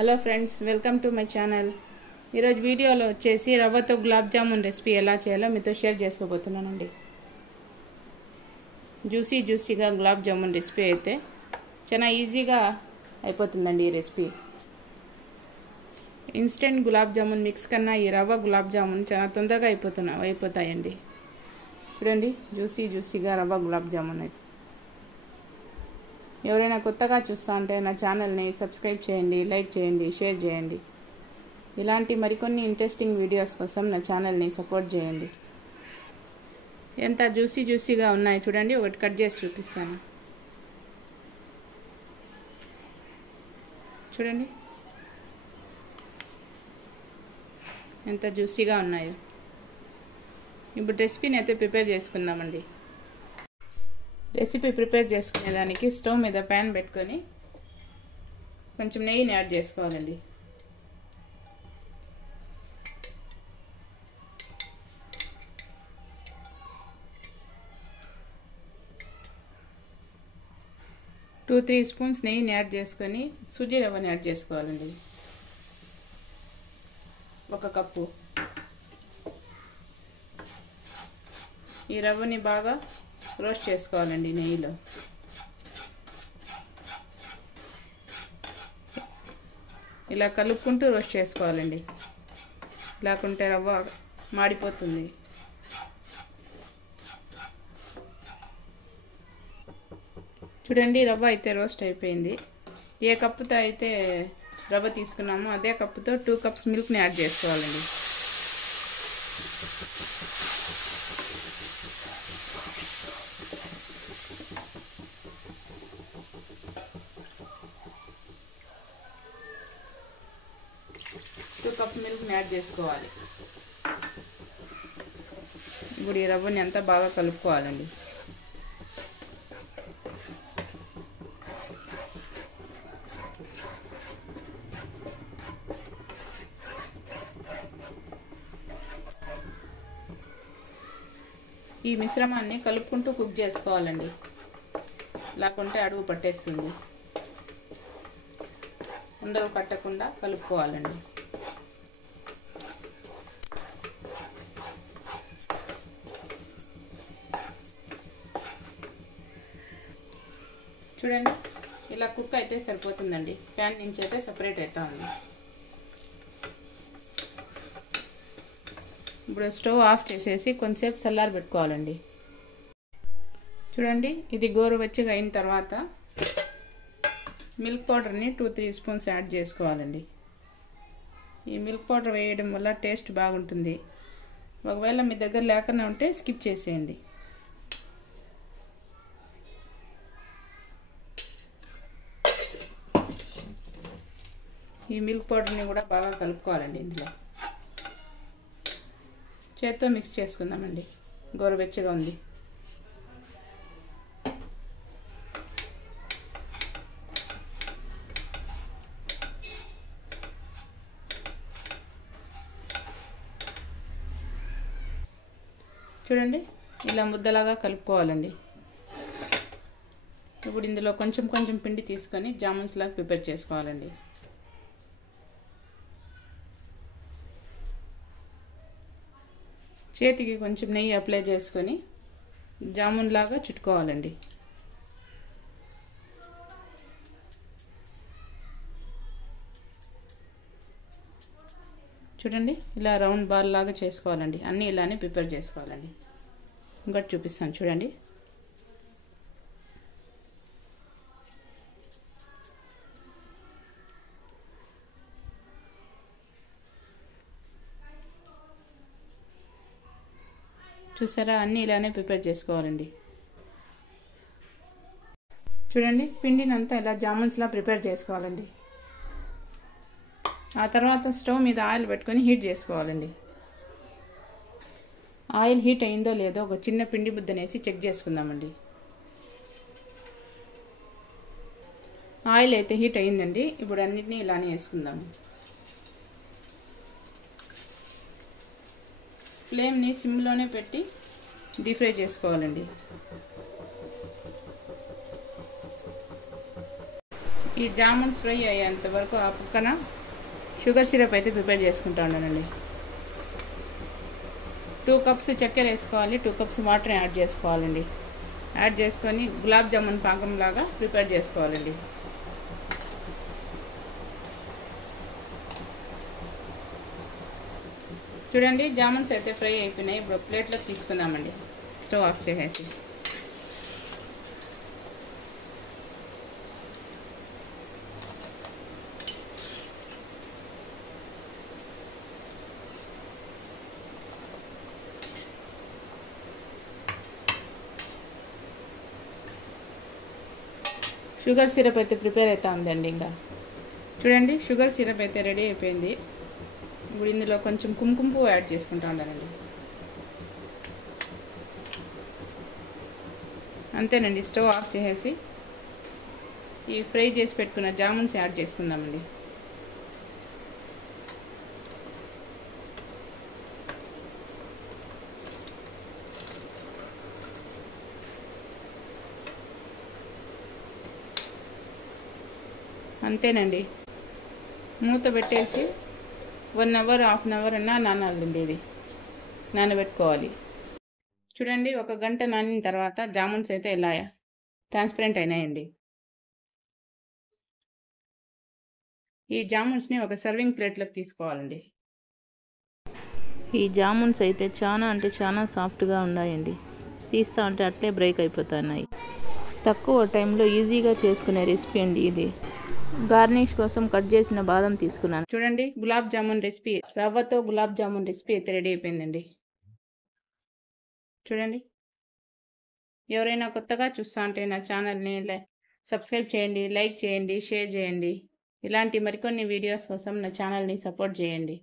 Hello friends, welcome to my channel. ఈరోజు వీడియోలో వచ్చేసి రవ్వతో గులాబ్ జామున్ రెసిపీ ఎలా చేయాలో మీతో షేర్ చేసుకోబోతున్నానండి. జ్యూసీగా గులాబ్ జామున్ రెసిపీ అయితే చాలా ఈజీగా అయిపోతుందండి. ఈ recipe instant gulab jamun mix కన్నా ఈ రవ్వ గులాబ్ జామున్ చాలా తొందరగా అయిపోతాయండి. చూడండి, జ్యూసీగా రవ్వ గులాబ్ జామున్ అయితే. ఎవరైనా కొత్తగా చూస్తా ఉంటే నా ఛానల్ని సబ్స్క్రైబ్ చేయండి, లైక్ చేయండి, షేర్ చేయండి. ఇలాంటి మరికొన్ని ఇంట్రెస్టింగ్ వీడియోస్ కోసం నా ఛానల్ని సపోర్ట్ చేయండి. ఎంత జ్యూసీగా ఉన్నాయి చూడండి. ఒకటి కట్ చేసి చూపిస్తాను. చూడండి ఎంత జ్యూసీగా ఉన్నాయో. ఇప్పుడు రెసిపీని అయితే ప్రిపేర్ చేసుకుందామండి. రెసిపీ ప్రిపేర్ చేసుకునేదానికి స్టవ్ మీద ప్యాన్ పెట్టుకొని కొంచెం నెయ్యిని యాడ్ చేసుకోవాలండి. టూ 3 స్పూన్స్ నెయ్యిని యాడ్ చేసుకొని సుజీ రవ్వని యాడ్ చేసుకోవాలండి. 1 కప్పు. ఈ రవ్వని బాగా రోస్ట్ చేసుకోవాలండి నెయ్యిలో. ఇలా కలుపుకుంటూ రోస్ట్ చేసుకోవాలండి, లేకుంటే రవ్వ మాడిపోతుంది. చూడండి, రవ్వ అయితే రోస్ట్ అయిపోయింది. ఏ కప్పుతో అయితే రవ్వ తీసుకున్నామో అదే కప్పుతో 2 కప్స్ మిల్క్ని యాడ్ చేసుకోవాలండి. కప్ మిల్క్ని యాడ్ చేసుకోవాలి. ఇప్పుడు ఈ రవ్వని అంతా బాగా కలుపుకోవాలండి. ఈ మిశ్రమాన్ని కలుపుకుంటూ కుక్ చేసుకోవాలండి, లేకుంటే అడుగు పట్టేస్తుంది. ఉండలు కట్టకుండా కలుపుకోవాలండి. చూడండి, ఇలా కుక్ అయితే సరిపోతుందండి. ప్యాన్ నుంచి అయితే సపరేట్ అవుతా ఉంది. ఇప్పుడు స్టవ్ ఆఫ్ చేసేసి కొంచెంసేపు చల్లారి పెట్టుకోవాలండి. చూడండి, ఇది గోరువెచ్చగా అయిన తర్వాత మిల్క్ పౌడర్ని 2-3 స్పూన్స్ యాడ్ చేసుకోవాలండి. ఈ మిల్క్ పౌడర్ వేయడం వల్ల టేస్ట్ బాగుంటుంది. ఒకవేళ మీ దగ్గర లేకుండా ఉంటే స్కిప్ చేసేయండి. ఈ మిల్క్ పౌడర్ని కూడా బాగా కలుపుకోవాలండి. ఇందులో చేత్తో మిక్స్ చేసుకుందామండి. గోరువెచ్చగా ఉంది. చూడండి, ఇలా ముద్దలాగా కలుపుకోవాలండి. ఇప్పుడు ఇందులో కొంచెం పిండి తీసుకొని జామున్స్ లాగా ప్రిపేర్ చేసుకోవాలండి. చేతికి కొంచెం నెయ్యి అప్లై చేసుకొని జామున్ లాగా చుట్టుకోవాలండి. చూడండి, ఇలా రౌండ్ బాల్ లాగా చేసుకోవాలండి. అన్నీ ఇలానే ప్రిపేర్ చేసుకోవాలండి. ఇంకోటి చూపిస్తాను చూడండి. చూసారా, అన్నీ ఇలానే ప్రిపేర్ చేసుకోవాలండి. చూడండి, పిండిని అంతా ఇలా జామున్స్లా ప్రిపేర్ చేసుకోవాలండి. ఆ తర్వాత స్టవ్ మీద ఆయిల్ పెట్టుకొని హీట్ చేసుకోవాలండి. ఆయిల్ హీట్ అయిందో లేదో ఒక చిన్న పిండి ముద్దనేసి చెక్ చేసుకుందామండి. ఆయిల్ అయితే హీట్ అయిందండి. ఇప్పుడు అన్నిటినీ ఇలానే వేసుకుందాము. ఫ్లేమ్ని సిమ్లోనే పెట్టి డీప్ ఫ్రై చేసుకోవాలండి. ఈ జామున్స్ ఫ్రై అయ్యేంత వరకు ఆ పక్కన షుగర్ సిరప్ అయితే ప్రిపేర్ చేసుకుంటా ఉన్నానండి. 2 కప్స్ చక్కెర వేసుకోవాలి, 2 కప్స్ వాటర్ యాడ్ చేసుకోవాలండి. యాడ్ చేసుకొని గులాబ్ జామున్ పాకంలాగా ప్రిపేర్ చేసుకోవాలండి. చూడండి జామున్స్ అయితే ఫ్రై అయిపోయినాయి. ఇప్పుడు ప్లేట్లోకి తీసుకుందామండి, స్టవ్ ఆఫ్ చేసేసి. షుగర్ సిరప్ అయితే ప్రిపేర్ అవుతా ఉందండి. ఇంకా చూడండి షుగర్ సిరప్ అయితే రెడీ అయిపోయింది. ఇప్పుడు ఇందులో కొంచెం కుంకుమ పువ్వు యాడ్ చేసుకుంటా ఉండాలండి. అంతేనండి, స్టవ్ ఆఫ్ చేసేసి ఈ ఫ్రై చేసి పెట్టుకున్న జామున్స్ యాడ్ చేసుకుందామండి. అంతేనండి, మూత పెట్టేసి 1 అవర్ 1/2 అవర్ అన్నా నానాలండి. ఇది నానబెట్టుకోవాలి. చూడండి 1 గంట నానిన తర్వాత జామున్స్ అయితే ఇలా ట్రాన్స్పరెంట్ అయినాయండి. ఈ జామున్స్ని ఒక సర్వింగ్ ప్లేట్లోకి తీసుకోవాలండి. ఈ జామున్స్ అయితే చాలా అంటే చాలా సాఫ్ట్గా ఉన్నాయండి. తీస్తా ఉంటే అట్లే బ్రేక్ అయిపోతున్నాయి. తక్కువ టైంలో ఈజీగా చేసుకునే రెసిపీ అండి ఇది. గార్నిష్ కోసం కట్ చేసిన బాదం తీసుకున్నాను. చూడండి గులాబ్ జామున్ రెసిపీ, రవ్వతో గులాబ్ జామున్ రెసిపీ అయితే రెడీ అయిపోయిందండి. చూడండి, ఎవరైనా కొత్తగా చూస్తా ఉంటే నా ఛానల్ని సబ్స్క్రైబ్ చేయండి, లైక్ చేయండి, షేర్ చేయండి. ఇలాంటి మరికొన్ని వీడియోస్ కోసం నా ఛానల్ని సపోర్ట్ చేయండి.